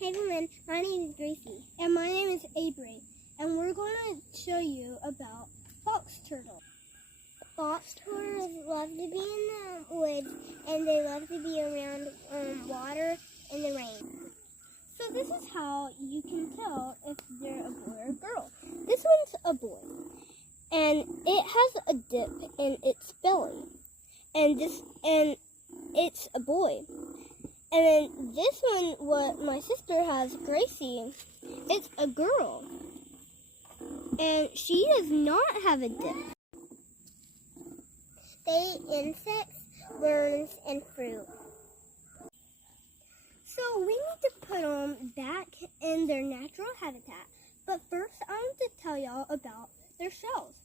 Hey everyone, my name is Gracie. And my name is Avery, and we're going to show you about fox turtles. Fox turtles love to be in the woods, and they love to be around water and the rain. So this is how you can tell if they're a boy or a girl. This one's a boy, and it has a dip in its belly, and it's a boy. And then this one, what my sister has, Gracie, it's a girl. And she does not have a dip. They eat insects, worms, and fruit. So we need to put them back in their natural habitat. But first, I want to tell y'all about their shells.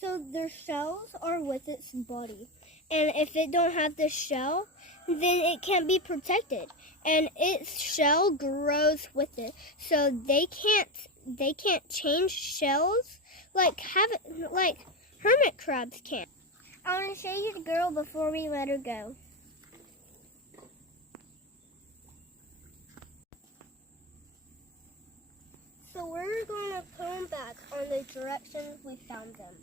So their shells are with its body. And if it don't have the shell, then it can't be protected. And its shell grows with it. So they can't change shells like hermit crabs can. I want to show you the girl before we let her go. So we're going to put them back on the direction we found them.